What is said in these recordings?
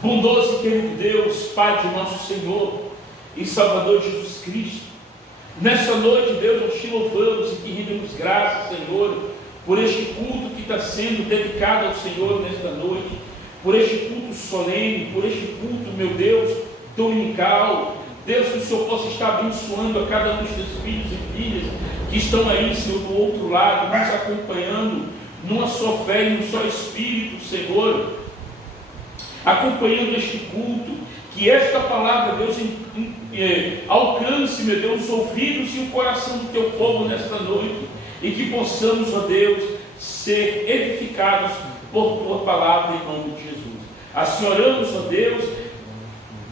Bondoso e querido Deus, Pai de nosso Senhor e Salvador Jesus Cristo, nessa noite, Deus, nós te louvamos e te rendemos graças, Senhor, por este culto que está sendo dedicado ao Senhor nesta noite, por este culto solene, por este culto, meu Deus, dominical. Deus, que o Senhor possa estar abençoando a cada um dos teus filhos e filhas que estão aí, Senhor, do outro lado, nos acompanhando numa só fé e num só Espírito, Senhor, acompanhando este culto, que esta palavra, Deus, alcance, meu Deus, os ouvidos e o coração do teu povo nesta noite, e que possamos, ó Deus, ser edificados por tua palavra em nome de Jesus. Assim oramos, ó Deus,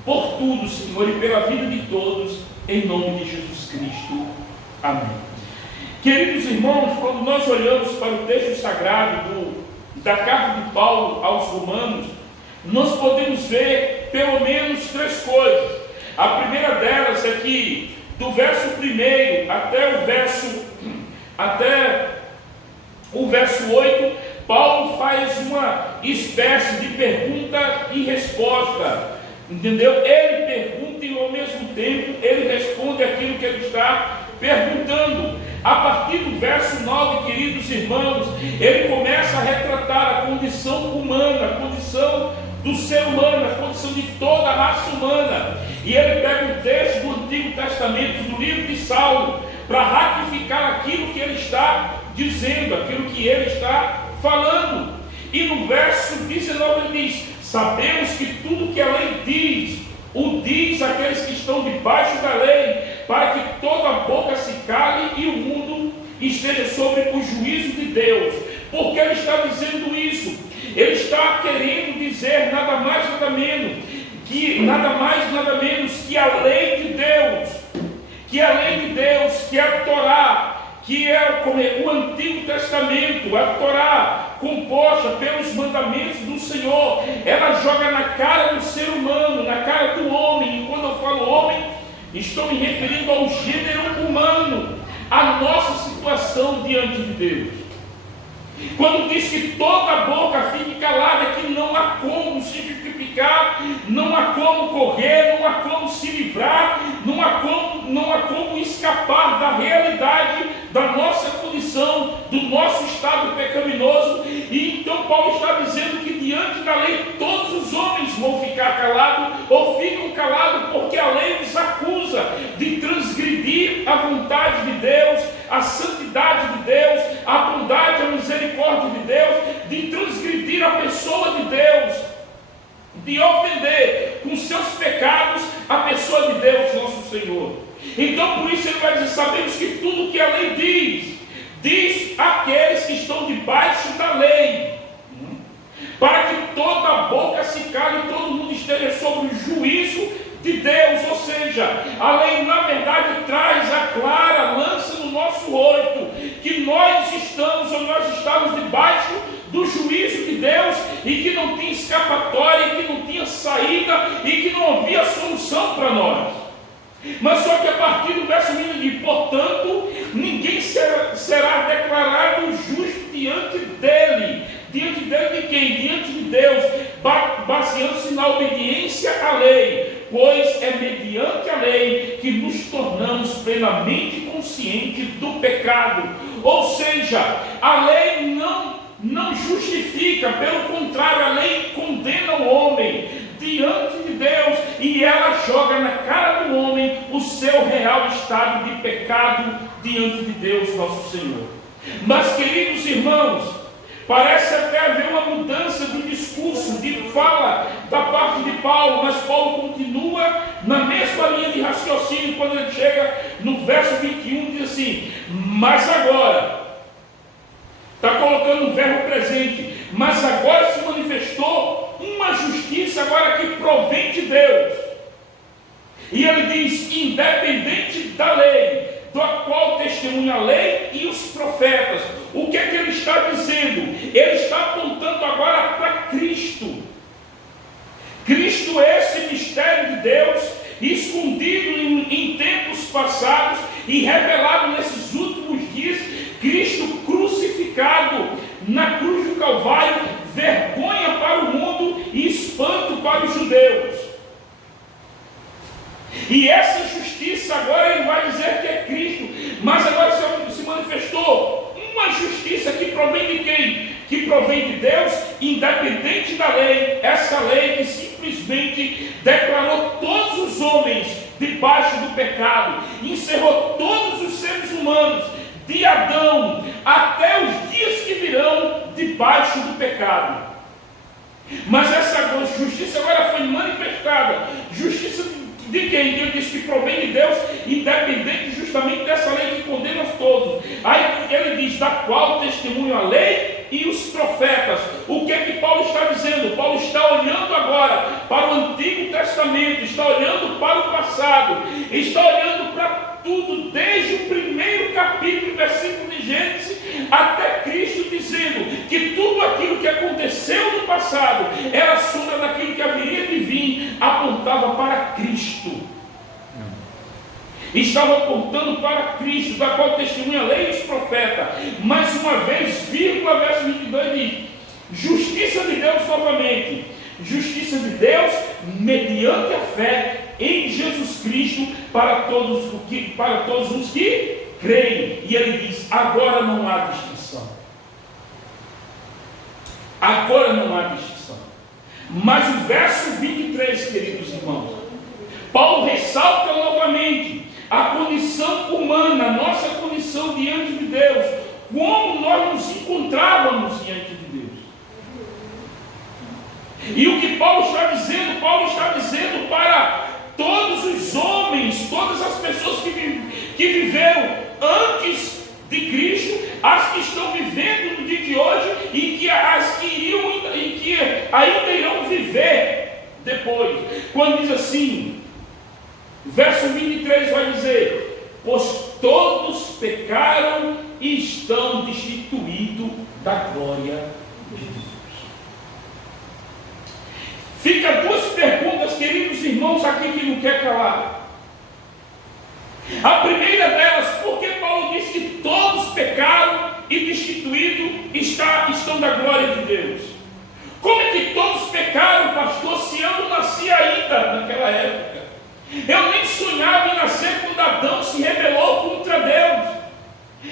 por tudo, Senhor, e pela vida de todos, em nome de Jesus Cristo. Amém. Queridos irmãos, quando nós olhamos para o texto sagrado da carta de Paulo aos Romanos, nós podemos ver pelo menos três coisas. A primeira delas é que do verso 1 até o verso 8, Paulo faz uma espécie de pergunta e resposta, entendeu? Ele pergunta e ao mesmo tempo ele responde aquilo que ele está perguntando. A partir do verso 9, queridos irmãos, ele começa a retratar a condição humana, a condição do ser humano, a condição de toda a raça humana. E ele pega um texto do Antigo Testamento, do livro de Salmo, para ratificar aquilo que ele está dizendo, aquilo que ele está falando. E no verso 19 ele diz: sabemos que tudo que a lei diz, o diz àqueles que estão debaixo da lei, para que toda a boca se cale e o mundo esteja sobre o juízo de Deus. Por que ele está dizendo isso? Ele está querendo dizer nada mais, nada menos que a lei de Deus, que é a Torá, que é o Antigo Testamento, a Torá, composta pelos mandamentos do Senhor, ela joga na cara do ser humano, na cara do homem. E quando eu falo homem, estou me referindo ao gênero humano, a nossa situação diante de Deus. Quando diz que toda a boca fique calada, que não há como se justificar, não há como correr, não há como se livrar, não há como escapar da realidade da nossa condição, do nosso estado pecaminoso. E então Paulo está dizendo que diante da lei todos os homens vão ficar calados, ou ficam calados, porque a lei os acusa de transgredir a vontade de Deus, a santidade de Deus, a bondade, a misericórdia de Deus, de transgredir a pessoa de Deus, de ofender com seus pecados a pessoa de Deus, nosso Senhor. Então por isso ele vai dizer: sabemos que tudo que a lei diz àqueles que estão debaixo da lei, para que toda a boca se cale e todo mundo esteja sob o juízo de Deus. Ou seja, a lei na verdade traz a clara, lança no nosso rosto que nós estamos debaixo do juízo de Deus, e que não tinha escapatória, e que não tinha saída, e que não havia solução para nós. Mas só que a partir do verso 1 diz: portanto, ninguém será declarado justo diante dele. Diante dele de quem? Diante de Deus, baseando-se na obediência à lei, pois é mediante a lei que nos tornamos plenamente conscientes do pecado. Ou seja, a lei não justifica, pelo contrário, a lei condena o homem diante de Deus, e ela joga na cara do homem o seu real estado de pecado diante de Deus, nosso Senhor. Mas, queridos irmãos, parece até haver uma mudança de discurso, de fala da parte de Paulo, mas Paulo continua na mesma linha de raciocínio. Quando ele chega no verso 21, diz assim: mas agora, está colocando um verbo presente, mas agora se manifestou uma justiça agora que provém de Deus. E ele diz: independente da lei, da qual testemunha a lei e os profetas. O que é que ele está dizendo? Ele está apontando agora para Cristo. Cristo é esse mistério de Deus, escondido em tempos passados e revelado nesses últimos dias. Cristo crucificado na cruz do Calvário, vergonha para o mundo e espanto para os judeus. E essa justiça agora ele vai dizer que é Cristo, mas agora se manifestou uma justiça que provém de quem? Que provém de Deus, independente da lei. Essa lei que simplesmente declarou todos os homens debaixo do pecado, encerrou todos os seres humanos, de Adão até os dias que virão, debaixo do pecado. Mas essa justiça agora foi manifestada. Justiça de quem? Ele diz que provém de Deus, independente justamente dessa lei que condena todos. Aí ele diz, da qual testemunham a lei e os profetas. O que é que Paulo está dizendo? Paulo está olhando agora para o Antigo Testamento, está olhando para o passado, está olhando para tudo, desde o primeiro capítulo, versículo de Gênesis, até Cristo, dizendo que tudo aquilo que aconteceu no passado era sombra daquilo que haveria de vir, apontava para Cristo. Estava apontando para Cristo, da qual testemunha a lei e os profetas. Mais uma vez, vírgula, verso 22 diz: justiça de Deus novamente. Justiça de Deus mediante a fé em Jesus Cristo para todos os que creem. E ele diz: agora não há distinção. Agora não há distinção. Mas o verso 23, queridos irmãos, Paulo ressalta novamente a condição humana, a nossa condição diante de Deus, como nós nos encontrávamos diante de Deus. E o que Paulo está dizendo? Paulo está dizendo para todos os homens, todas as pessoas que viveram antes de Cristo, as que estão vivendo no dia de hoje e que as que iriam e que ainda irão viver depois. Quando diz assim, verso 23 vai dizer: pois todos pecaram e estão destituídos da glória de Deus. Fica duas perguntas, queridos irmãos, aqui que não quer calar. A primeira delas, por que Paulo diz que todos pecaram e destituídos estão da glória de Deus? Como é que todos pecaram, pastor, se eu não nasci ainda naquela época? Eu nem sonhava em nascer quando Adão se rebelou contra Deus.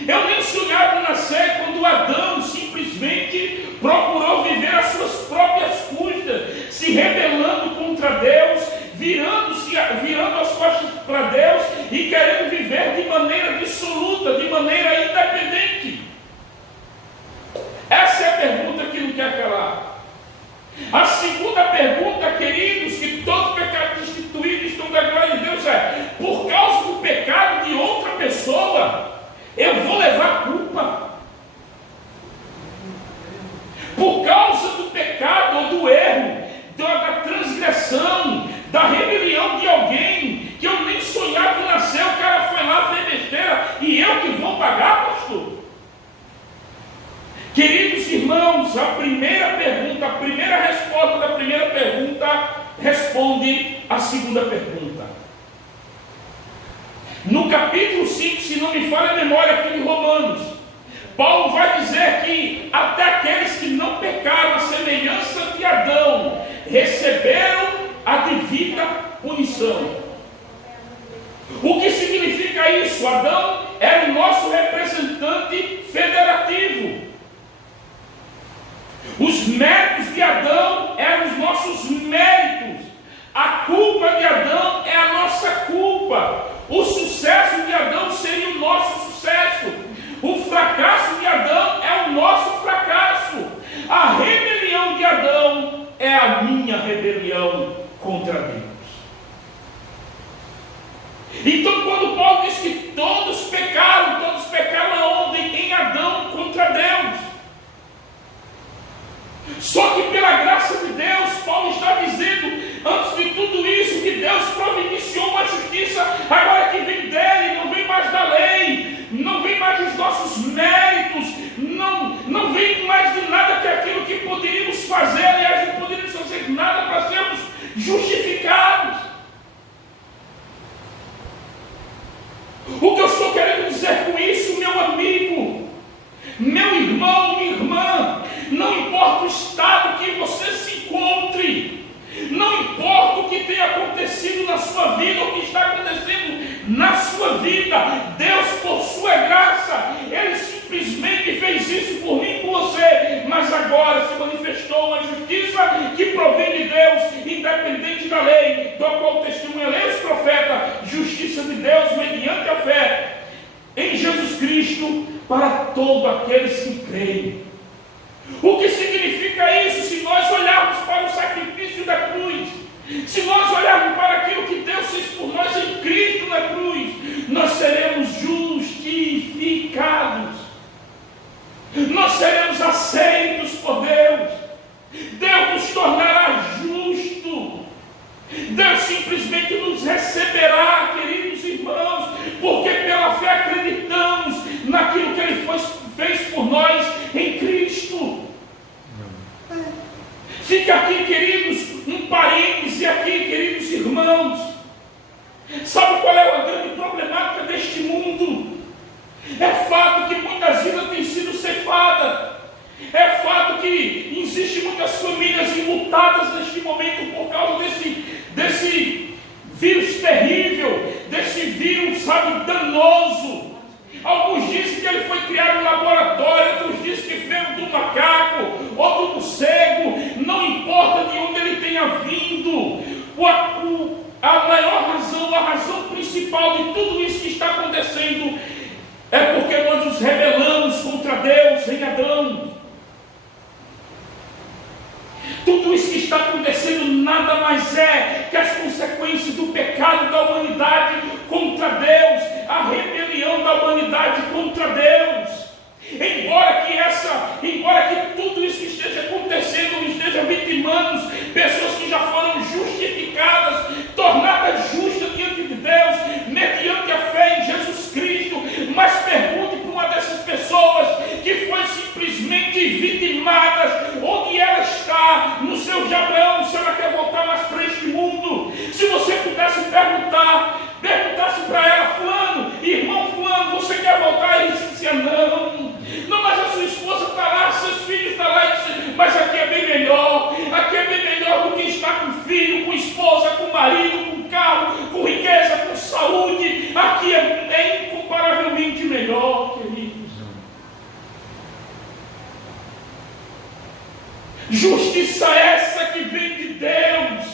Eu nem sonhava em nascer quando Adão simplesmente procurou viver as suas próprias custas, se rebelando contra Deus, virando as costas para Deus e querendo viver de maneira dissoluta, de maneira independente. Essa é a pergunta que não quer calar. A segunda pergunta, queridos, que todos pecados destituídos estão da glória de Deus, é: por causa do pecado de outra pessoa, eu vou levar culpa. Por causa do pecado ou do erro, da transgressão, da rebelião de alguém, que eu nem sonhava em nascer, o cara foi lá, fez besteira, e eu que vou pagar, pastor? Queridos irmãos, a primeira resposta da primeira pergunta responde a segunda pergunta. No capítulo 5, se não me falha a memória aqui de Romanos, Paulo vai dizer que até aqueles que não pecaram, a semelhança de Adão, receberam a devida punição. O que significa isso? Adão era o nosso representante federativo. Os méritos de Adão eram os nossos méritos. A culpa de Adão é a nossa culpa. O sucesso de Adão seria o nosso sucesso. O fracasso de Adão é o nosso fracasso. A rebelião de Adão é a minha rebelião contra Deus. Então, quando Paulo diz que todos pecaram aonde? Em Adão contra Deus. Só que pela graça de Deus, Paulo está dizendo, antes de tudo isso, que Deus providenciou uma justiça agora que vem dele, não vem mais da lei, não vem mais dos nossos méritos, não vem mais de nada que aquilo que poderíamos fazer. Aliás, não poderíamos fazer nada para sermos justificados. O que eu estou querendo dizer com isso, meu amigo, meu irmão, minha irmã, não importa o estado que você se encontre, acontecido na sua vida, o que está acontecendo na sua vida. Deus, por sua graça, Ele simplesmente fez isso por mim e por você, mas agora se manifestou uma justiça que provém de Deus, independente da lei, do qual testemunha a lei e os profetas, justiça de Deus mediante a fé em Jesus Cristo para todos aqueles que creem. O que significa isso? Se nós olharmos para o sacrifício da cruz, se nós olharmos para aquilo que Deus fez por nós em Cristo na cruz, nós seremos justificados, nós seremos aceitos por Deus, Deus nos tornará justo, Deus simplesmente nos receberá, queridos irmãos, porque pela fé acreditamos naquilo que Ele fez por nós em Cristo. Fica aqui, queridos, um parêntese aqui, queridos irmãos. Sabe qual é a grande problemática deste mundo? É fato que muitas vidas têm sido ceifadas. É fato que existem muitas famílias enlutadas neste momento por causa desse vírus terrível, desse vírus, sabe, danoso. Alguns dizem que ele foi criado em laboratório, outros dizem que veio do macaco, ou do morcego, não importa de onde ele tenha vindo. A maior razão, a razão principal de tudo isso que está acontecendo é porque nós nos rebelamos contra Deus em Adão. Tudo isso que está acontecendo nada mais é que as consequências do pecado da humanidade contra Deus, a rebelião da humanidade contra Deus. Embora que tudo isso que esteja acontecendo esteja vitimando pessoas que já foram justificadas, tornadas justas diante de Deus, mediante a fé em Jesus Cristo, mas pergunte para uma dessas pessoas que foi simplesmente vitimada, onde ela está, no seu jabrão, se ela quer voltar mais para este mundo. Se você pudesse perguntasse para ela: fulano, irmão fulano, você quer voltar? E disse: não, mas a sua esposa está lá, seus filhos estão lá. E disse: mas aqui é bem melhor do que estar com filho, com esposa, com marido, com carro, com riqueza, com saúde. Aqui é incomparavelmente melhor, queridos. Justiça essa que vem de Deus.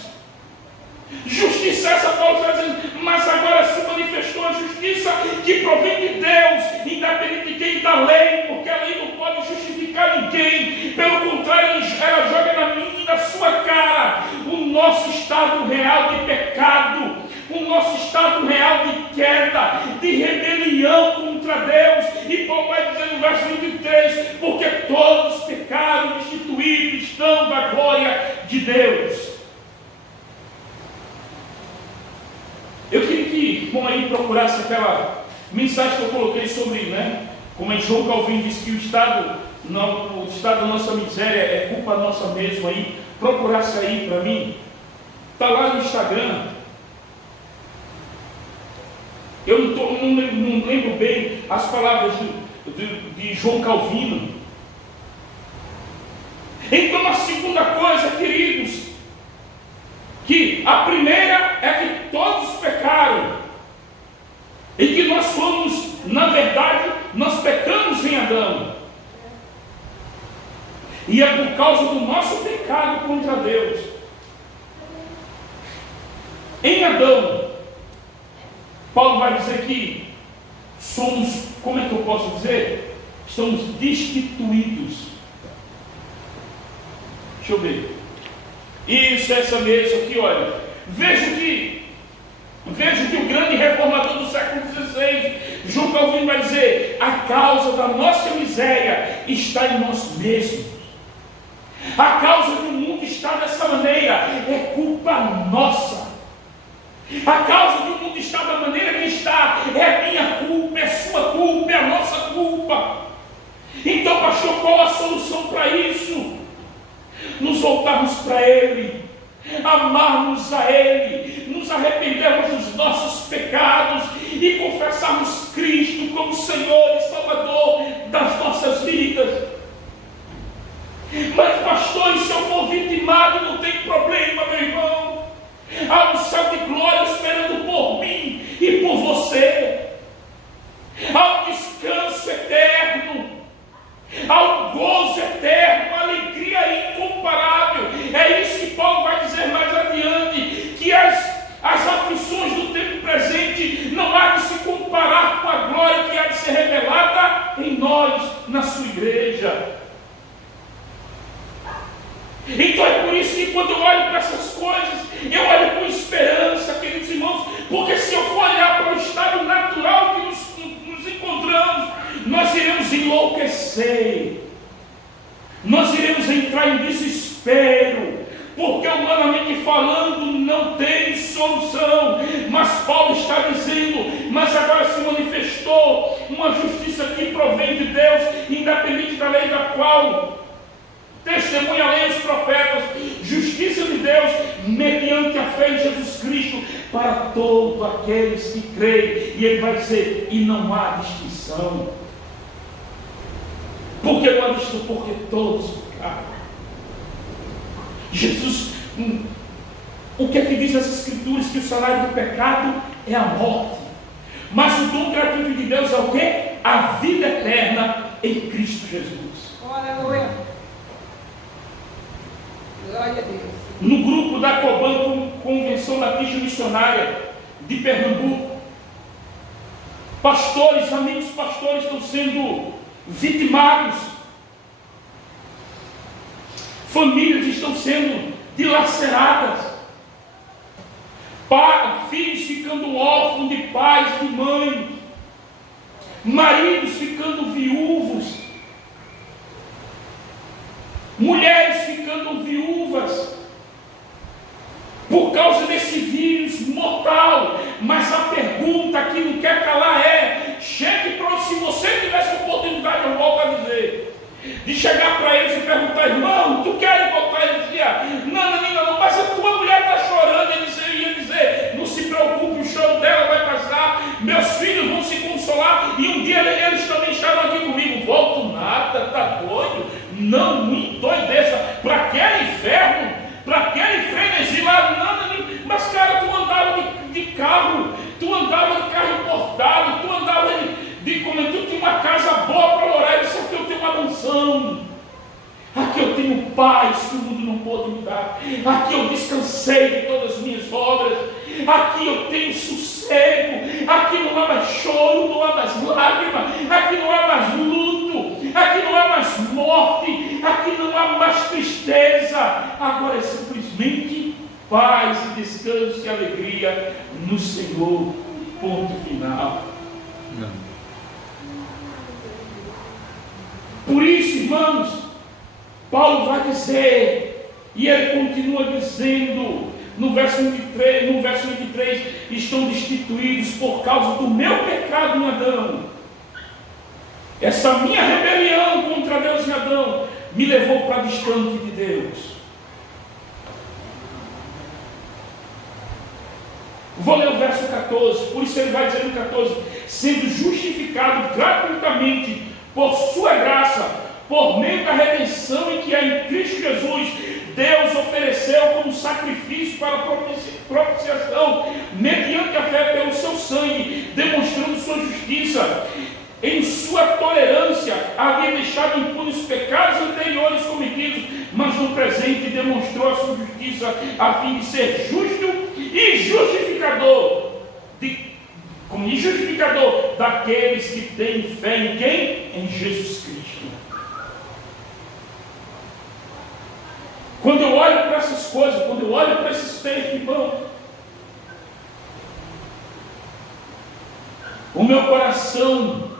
Justiça essa, Paulo está dizendo, mas agora se manifestou a justiça que provém de Deus, independente de quem da lei, porque a lei não pode justificar ninguém. Pelo contrário, ela joga na minha e na sua cara o nosso estado real de pecado, o nosso estado real de queda, de rebelião contra Deus. E Paulo vai dizer no verso 23, porque todos pecaram, destituídos estão da glória de Deus. Eu queria que, bom, aí procurasse aquela mensagem que eu coloquei sobre, como João Calvino disse que o estado da nossa miséria é culpa nossa mesmo, aí, procurasse aí para mim, está lá no Instagram. Eu não lembro bem as palavras de João Calvino. Então a segunda coisa, queridos, que a primeira é que todos pecaram e que nós somos, na verdade, nós pecamos em Adão, e é por causa do nosso pecado contra Deus. Em Adão, Paulo vai dizer que somos, como é que eu posso dizer? Estamos destituídos. Deixa eu ver. Isso, essa mesmo aqui, olha. Vejo que o grande reformador do século XVI, João Calvino, vai dizer: a causa da nossa miséria está em nós mesmos. A causa do mundo está dessa maneira é culpa nossa. A causa do mundo está da maneira que está é minha culpa, é sua culpa, é a nossa culpa. Então, pastor, qual a solução para isso? Nos voltarmos para Ele, amarmos a Ele, nos arrependermos dos nossos pecados e confessarmos Cristo como Senhor e Salvador das nossas vidas. Mas, pastor, e se eu for vitimado, não tem problema, meu irmão. Há um céu de glória há um gozo eterno, uma alegria incomparável. É isso que Paulo vai dizer mais adiante, que as aflições do tempo presente não há de se comparar com a glória que há de ser revelada em nós, na sua igreja. Então é por isso que quando eu olho para essas coisas, eu olho com esperança, queridos irmãos, porque se eu for olhar para o estado natural que nos encontramos, nós iremos enlouquecer, nós iremos entrar em desespero, porque humanamente falando não tem solução. Mas Paulo está dizendo, mas agora se manifestou uma justiça que provém de Deus, independente da lei da qual testemunha a lei e os profetas, justiça de Deus mediante a fé em Jesus Cristo para todos aqueles que creem. E ele vai dizer, e não há distinção. Por que não há distinção? Porque todos pecaram. Jesus, o que é que diz as Escrituras? Que o salário do pecado é a morte, mas o dom gratuito de Deus é o quê? A vida eterna em Cristo Jesus. Aleluia. Glória a Deus. No grupo da Coban, Convenção Batista Missionária de Pernambuco, pastores, amigos pastores estão sendo vitimados, famílias estão sendo dilaceradas, filhos ficando órfãos de pais, de mães, maridos ficando viúvos, mulheres ficando viúvas, por causa desse vírus mortal. Mas a pergunta que não quer calar é: chegue para onde, se você tivesse a oportunidade, eu volto a dizer, de chegar para eles e perguntar, irmão, tu queres voltar? Ele dizia, não, mas a tua mulher está chorando. Ele ia dizer, não se preocupe, o choro dela vai passar, meus filhos vão se consolar, e um dia eles também estavam aqui comigo. Volto nada, tá doido? Não, muito doideza, para aquele inferno, para aquele frenesi lá, mas cara, tu andava de carro, tu andava de carro importado, tu andava tu tinha uma casa boa para orar. Isso aqui eu tenho uma mansão, aqui eu tenho paz que o mundo não pode me dar, aqui eu descansei de todas as minhas obras, aqui eu tenho sossego, aqui não há mais choro, não há mais lágrima, aqui não há mais luto, aqui não há mais morte, aqui não há mais tristeza, agora é simplesmente paz e descanso e alegria no Senhor, ponto final. Não. Por isso, irmãos, Paulo vai dizer, e ele continua dizendo no verso 23, estão destituídos por causa do meu pecado em Adão. Essa minha rebelião contra Deus em Adão me levou para distante de Deus. Vou ler o verso 14, por isso ele vai dizer no 14, sendo justificado gratuitamente por sua graça, por meio da redenção em que há em Cristo Jesus, Deus ofereceu como sacrifício para propiciação, mediante a fé pelo seu sangue, demonstrando sua justiça. Em sua tolerância, havia deixado impunes os pecados anteriores cometidos, mas no presente demonstrou a sua justiça, a fim de ser justo e justificador daqueles que têm fé em quem? Em Jesus Cristo. Quando eu olho para essas coisas, quando eu olho para esses textos, irmão, o meu coração,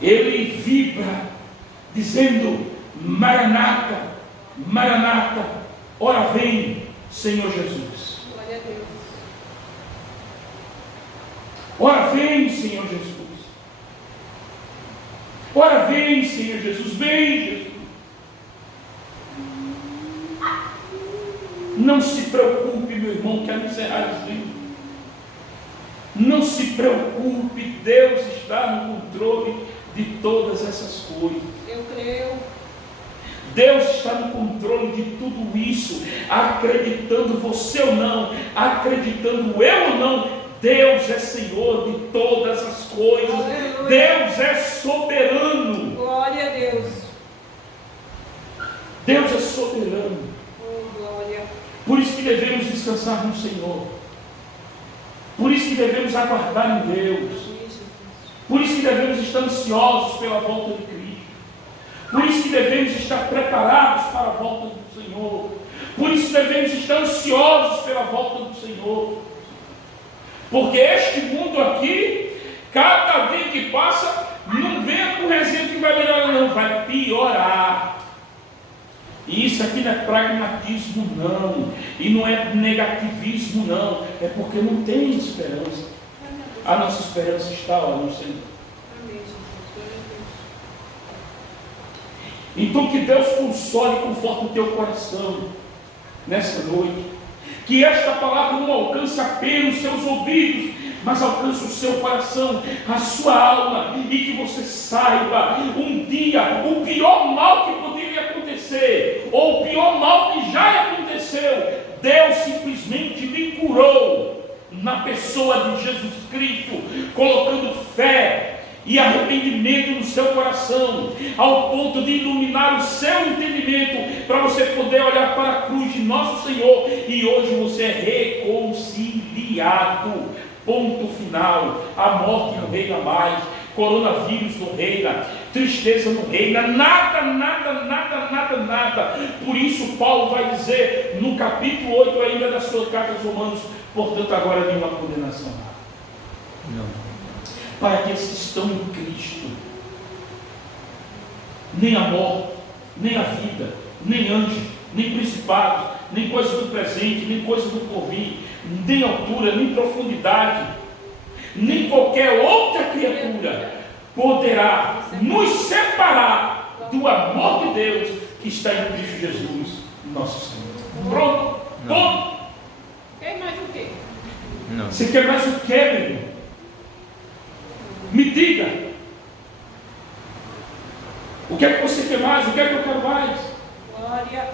ele vibra, dizendo, Maranata, Maranata, ora vem, Senhor Jesus. Glória a Deus. Ora vem, Senhor Jesus. Ora vem, Senhor Jesus. Vem, Jesus. Não se preocupe, meu irmão, que a miserável vem. Não se preocupe, Deus está no controle de todas essas coisas. Eu creio. Deus está no controle de tudo isso, acreditando você ou não, acreditando eu ou não, Deus é Senhor de todas as coisas. Aleluia. Deus é soberano. Glória a descansar no Senhor. Por isso que devemos aguardar em Deus. Por isso que devemos estar ansiosos pela volta de Cristo. Por isso que devemos estar preparados para a volta do Senhor. Por isso devemos estar ansiosos pela volta do Senhor. Porque este mundo aqui, cada dia que passa, não venha com resenha que vai melhorar, não, vai piorar. E isso aqui não é pragmatismo, não. E não é negativismo, não. É porque não tem esperança. A nossa esperança está lá no Senhor. Então que Deus console e conforte o teu coração nessa noite. Que esta palavra não alcance apenas os seus ouvidos, mas alcance o seu coração, a sua alma, e que você saiba um dia o pior mal que poderia acontecer, ou o pior mal que já aconteceu, Deus simplesmente lhe curou na pessoa de Jesus Cristo, colocando fé e arrependimento no seu coração, ao ponto de iluminar o seu entendimento, para você poder olhar para a cruz de nosso Senhor, e hoje você é reconciliado, ponto final. A morte não reina mais, coronavírus não reina, tristeza não reina, nada. Por isso Paulo vai dizer no capítulo 8 ainda da sua carta aos Romanos: portanto agora nenhuma condenação há. Não. Para aqueles que estão em Cristo, nem a morte, nem a vida, nem anjos, nem principados, nem coisas do presente, nem coisas do porvir, nem altura, nem profundidade, nem qualquer outra criatura poderá nos separar do amor de Deus que está em Cristo Jesus, nosso Senhor. Pronto? Ponto. Quer mais o quê? Não. Você quer mais o quê, meu irmão? Me diga. O que é que você quer mais? O que é que eu quero mais? Glória.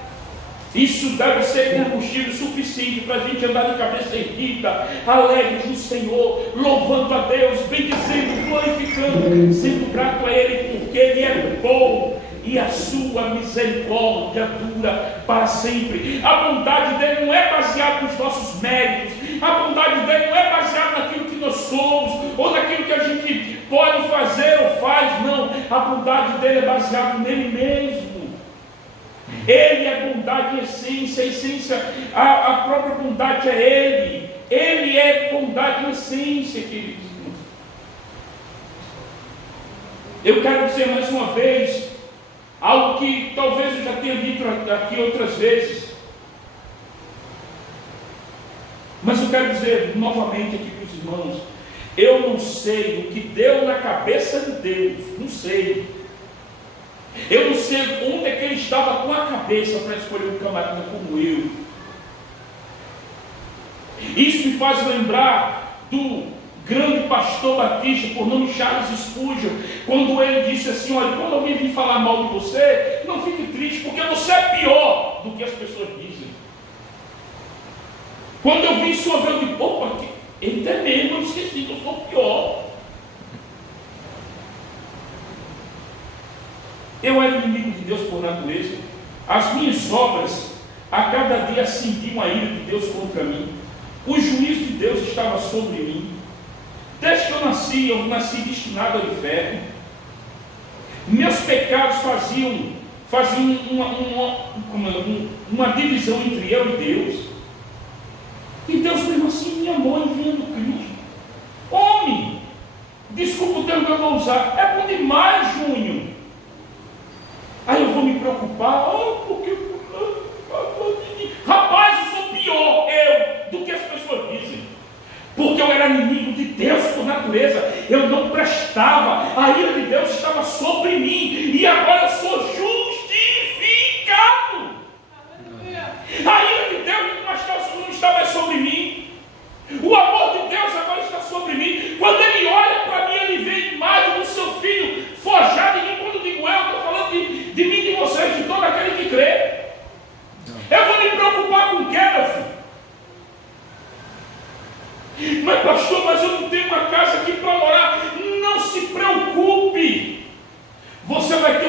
Isso deve ser combustível suficiente para a gente andar de cabeça erguida, alegres no Senhor, louvando a Deus, bendizendo, glorificando, sendo grato a Ele, porque Ele é bom e a sua misericórdia dura para sempre. A bondade dele não é baseada nos nossos méritos, a bondade dele não é baseada naquilo que nós somos, ou naquilo que a gente pode fazer ou faz, não. A bondade dele é baseada nele mesmo. Ele é bondade em essência, a própria bondade é Ele é bondade em essência, queridos. Eu quero dizer mais uma vez algo que talvez eu já tenha dito aqui outras vezes, mas eu quero dizer novamente aqui para os irmãos: eu não sei o que deu na cabeça de Deus, não sei. Eu não sei onde é que ele estava com a cabeça para escolher um camarada como eu. Isso me faz lembrar do grande pastor batista, por nome Charles Spurgeon, quando ele disse assim: olha, quando alguém vir falar mal de você, não fique triste, porque você é pior do que as pessoas dizem. Quando eu vi isso, eu digo: opa, ele é mesmo, eu esqueci que eu sou pior. Eu era inimigo de Deus por natureza. As minhas obras a cada dia acendiam a ira de Deus contra mim. O juízo de Deus estava sobre mim. Desde que eu nasci destinado ao inferno. Meus pecados faziam uma divisão entre eu e Deus. E Deus mesmo assim me amou enviando Cristo. Homem, desculpa o termo que eu vou usar, é bom demais, Júnior. Aí eu vou me preocupar, porque rapaz, eu sou pior do que as pessoas dizem, porque eu era inimigo de Deus por natureza, eu não prestava, a ira de Deus estava sobre mim, e agora eu sou justificado. A ira de Deus não está mais sobre mim, o amor de Deus agora está sobre mim. Quando Ele olha para mim, Ele vê a imagem do seu Filho forjado em mim. Quando digo eu estou falando de mim, de vocês, de todo aquele que crê. Eu vou me preocupar com o que, meu filho? Mas pastor, mas eu não tenho uma casa aqui para morar. Não se preocupe. Você vai ter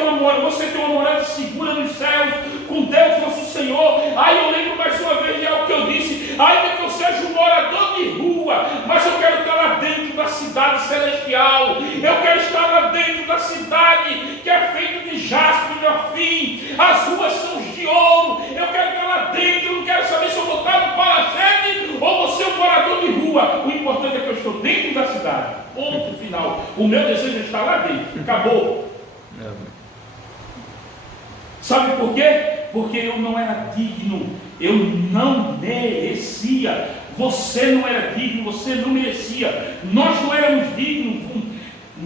você tem uma morada segura nos céus, com Deus nosso Senhor. Aí eu lembro mais uma vez de algo que eu disse: ai, cidade celestial. Eu quero estar lá dentro da cidade que é feita de jaspe e marfim. As ruas são de ouro. Eu quero estar lá dentro. Eu não quero saber se eu vou estar no palacete ou vou ser um morador de rua. O importante é que eu estou dentro da cidade. Ponto final. O meu desejo é estar lá dentro. Acabou. Sabe por quê? Porque eu não era digno. Eu não merecia. Você não era digno, você não merecia. Nós não éramos dignos,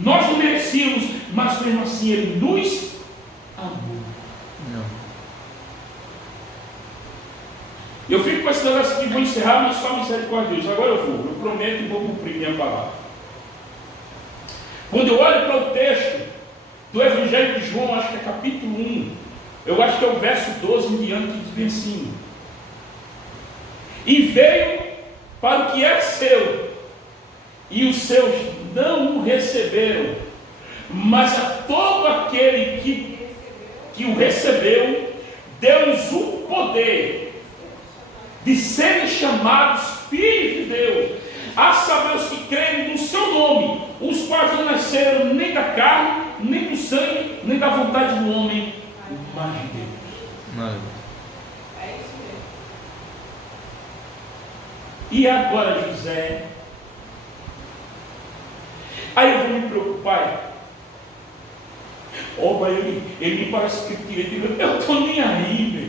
nós não merecíamos, mas mesmo assim Ele nos amou. Não. Eu fico com esse negócio aqui, vou encerrar, mas só misericórdia de Deus. Agora eu prometo e vou cumprir minha palavra. Quando eu olho para o texto do Evangelho de João, acho que é capítulo 1, eu acho que é o verso 12 em diante, que diz bem assim: e veio para o que era seu, e os seus não o receberam, mas a todo aquele que o recebeu, deu-lhes o poder de serem chamados filhos de Deus, a saber os que creem no seu nome, os quais não nasceram nem da carne, nem do sangue, nem da vontade do homem, mas de Deus. E agora, José? Aí eu vou me preocupar. Mas ele me parece que eu estou nem aí, meu.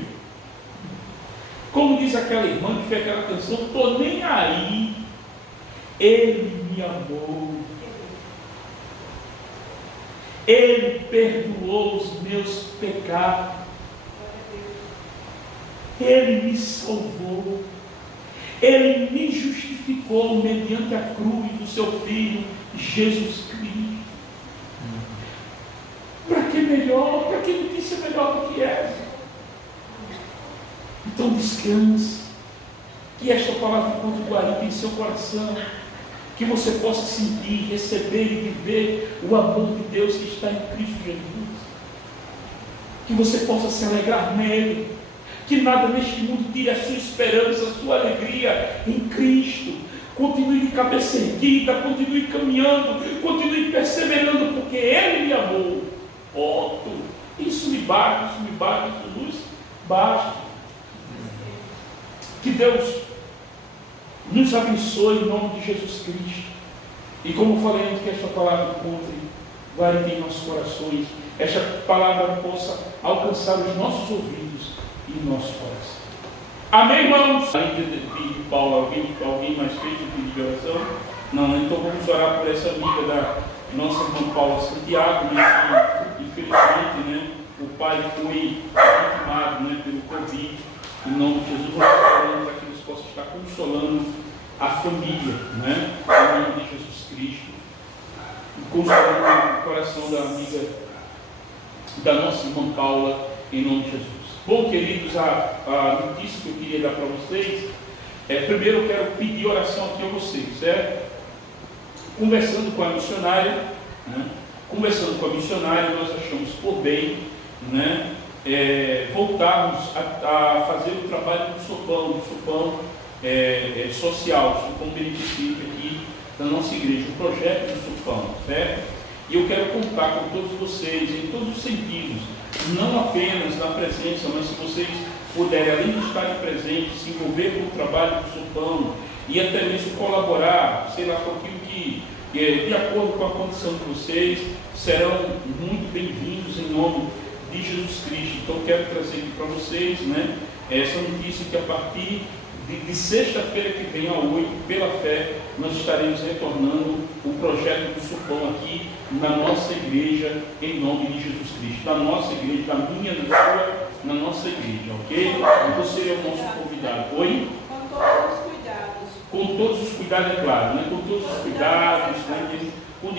Como diz aquela irmã que fez aquela canção, estou nem aí. Ele me amou. Ele perdoou os meus pecados. Ele me salvou. Ele me justificou mediante a cruz do seu Filho, Jesus Cristo. Para que melhor? Para que notícia melhor do que essa? Então descanse. Que esta palavra encontre guarida em seu coração. Que você possa sentir, receber e viver o amor de Deus que está em Cristo Jesus. Que você possa se alegrar nele. Que nada neste mundo tire a sua esperança, a sua alegria em Cristo. Continue de cabeça erguida, continue caminhando, continue perseverando, porque Ele me amou. Ponto. Isso me basta, isso nos basta. Que Deus nos abençoe em nome de Jesus Cristo. E como eu falei antes, que esta palavra encontre guarda em nossos corações, esta palavra possa alcançar os nossos ouvidos e nosso coração. Amém, irmãos? Além de pedir Paulo, alguém mais fez o pedido de oração? Não, então vamos orar por essa amiga da nossa irmã Paula Santiago, né, que infelizmente, né, o pai foi vitimado, né, pelo Covid. Em nome de Jesus, nós oramos para que Deus possa estar consolando a família, né, em nome de Jesus Cristo, e consolando o coração da amiga da nossa irmã Paula, em nome de Jesus. Bom, queridos, a notícia que eu queria dar para vocês primeiro eu quero pedir oração aqui a vocês, certo? Conversando com a missionária, nós achamos por bem, né, voltarmos a fazer o trabalho do sopão social, sopão beneficente aqui da nossa igreja, o projeto do sopão, certo? E eu quero contar com todos vocês, em todos os sentidos, não apenas na presença, mas se vocês puderem, além de estarem presentes, se envolver com o trabalho do sopão e até mesmo colaborar, sei lá, com aquilo que, de acordo com a condição de vocês, serão muito bem-vindos em nome de Jesus Cristo. Então quero trazer aqui para vocês, né, essa notícia que a partir de sexta-feira que vem a 8, pela fé, nós estaremos retornando o projeto do sopão aqui na nossa igreja, em nome de Jesus Cristo. Na nossa igreja, na minha, na sua, na nossa igreja, ok? Então seria o nosso convidado. Oi? Com todos os cuidados. Com todos os cuidados, é claro, né? Com todos os cuidados, né? Com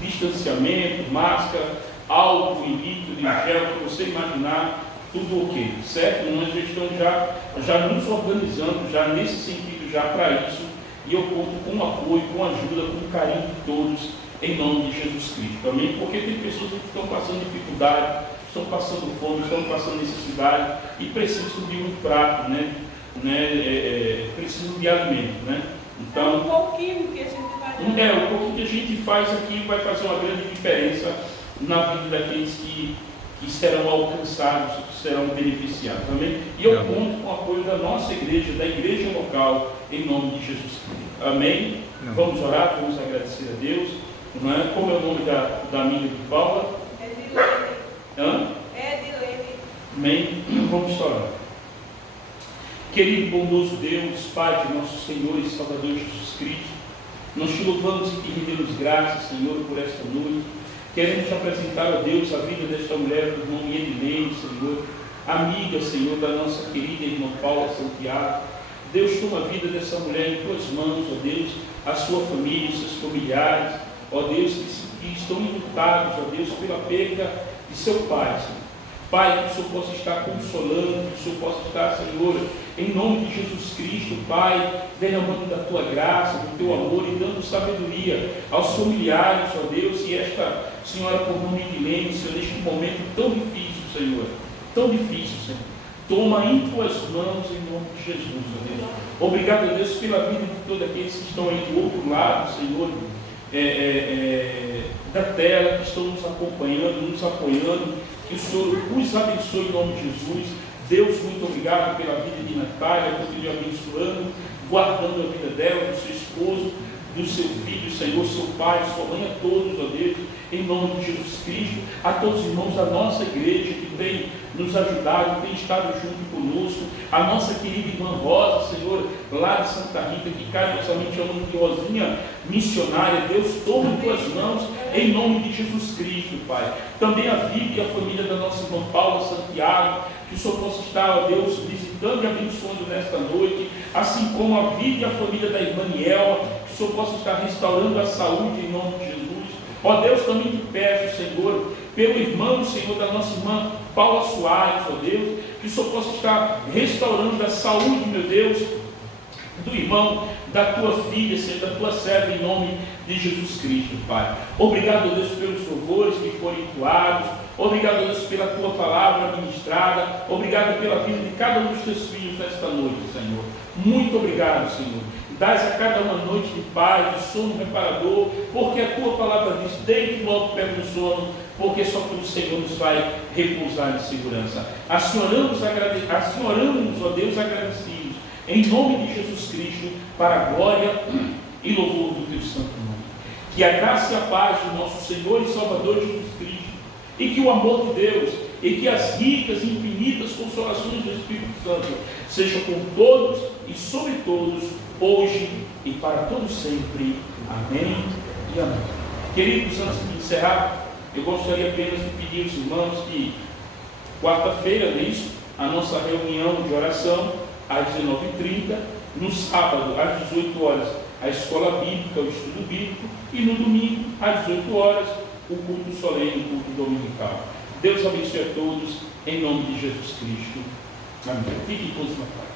distanciamento, máscara, álcool em líquido, em gel, o que você imaginar, tudo ok, certo? Nós já estamos já nos organizando, já nesse sentido, já para isso, e eu conto com o apoio, com a ajuda, com o carinho de todos, em nome de Jesus Cristo, amém? Porque tem pessoas que estão passando dificuldade, estão passando fome, estão passando necessidade, e precisam de um prato, precisam de alimento, né? Então, um pouquinho que a gente O pouquinho que a gente faz aqui vai fazer uma grande diferença na vida daqueles que serão alcançados, que serão beneficiados, amém? E eu conto com o apoio da nossa igreja, da igreja local, em nome de Jesus Cristo, amém? Vamos orar, vamos agradecer a Deus, não é? Como é o nome da amiga de Paula? Edilene. Amém? Vamos orar. Querido bondoso Deus, Pai de nosso Senhor e Salvador Jesus Cristo, nós te louvamos e te rendemos graças, Senhor, por esta noite. Queremos te apresentar a Deus a vida desta mulher, do nome Edilene, Senhor, amiga, Senhor, da nossa querida irmã Paula Santiago. Deus, toma a vida dessa mulher em tuas mãos, ó Deus, a sua família, os seus familiares, ó Deus, que estão enlutados, ó Deus, pela perda de seu pai, Senhor. Pai, que o Senhor possa estar consolando, que o Senhor possa estar, Senhor, em nome de Jesus Cristo, Pai, derramando da Tua graça, do Teu amor e dando sabedoria aos familiares, ó Deus, e esta Senhora por nome Edilene, Senhor, neste momento tão difícil, Senhor, tão difícil, Senhor. Toma em Tuas mãos, em nome de Jesus, ó Deus. Obrigado, ó Deus, pela vida de todos aqueles que estão aí do outro lado, Senhor, da tela, que estão nos acompanhando, nos apoiando. Que o Senhor os abençoe em nome de Jesus. Deus, muito obrigado pela vida de Natália, por te abençoando, guardando a vida dela, do seu esposo, do seu filho, Senhor, seu pai, sua mãe, a todos, ó Deus, em nome de Jesus Cristo, a todos os irmãos da nossa igreja que tem nos ajudado, tem estado junto conosco, a nossa querida irmã Rosa, Senhor, lá de Santa Rita, que carinhosamente chamamos de Rosinha missionária. Deus, toma em tuas mãos, em nome de Jesus Cristo, Pai. Também a vida e a família da nossa irmã Paula Santiago, que o Senhor possa estar, ó Deus, visitando e abençoando nesta noite, assim como a vida e a família da irmã Nielma, que o Senhor possa estar restaurando a saúde em nome de Jesus. Ó Deus, também te peço, Senhor, pelo irmão, Senhor, da nossa irmã Paula Soares, ó Deus, que o Senhor possa estar restaurando a saúde, meu Deus, do irmão, da tua filha, Senhor, da tua serva, em nome de Jesus Cristo, Pai. Obrigado, ó Deus, pelos louvores que foram entoados. Obrigado, ó Deus, pela tua palavra ministrada. Obrigado pela vida de cada um dos teus filhos nesta noite, Senhor. Muito obrigado, Senhor. Dás a cada uma noite de paz, de sono reparador, porque a tua palavra diz: deite logo perto do sono, porque só pelo Senhor nos vai repousar em segurança. Assim oramos, ó Deus, agradecidos, em nome de Jesus Cristo, para a glória e louvor do teu santo nome. Que a graça e a paz do nosso Senhor e Salvador Jesus Cristo, e que o amor de Deus, e que as ricas e infinitas consolações do Espírito Santo sejam com todos e sobre todos, hoje e para todos sempre. Amém e amém. Queridos, antes de encerrar, eu gostaria apenas de pedir aos irmãos que quarta-feira, a nossa reunião de oração às 19h30, no sábado às 18 horas a escola bíblica, o estudo bíblico, e no domingo às 18 horas o culto solene, o culto dominical. Deus abençoe a todos, em nome de Jesus Cristo. Amém. Fiquem todos na paz.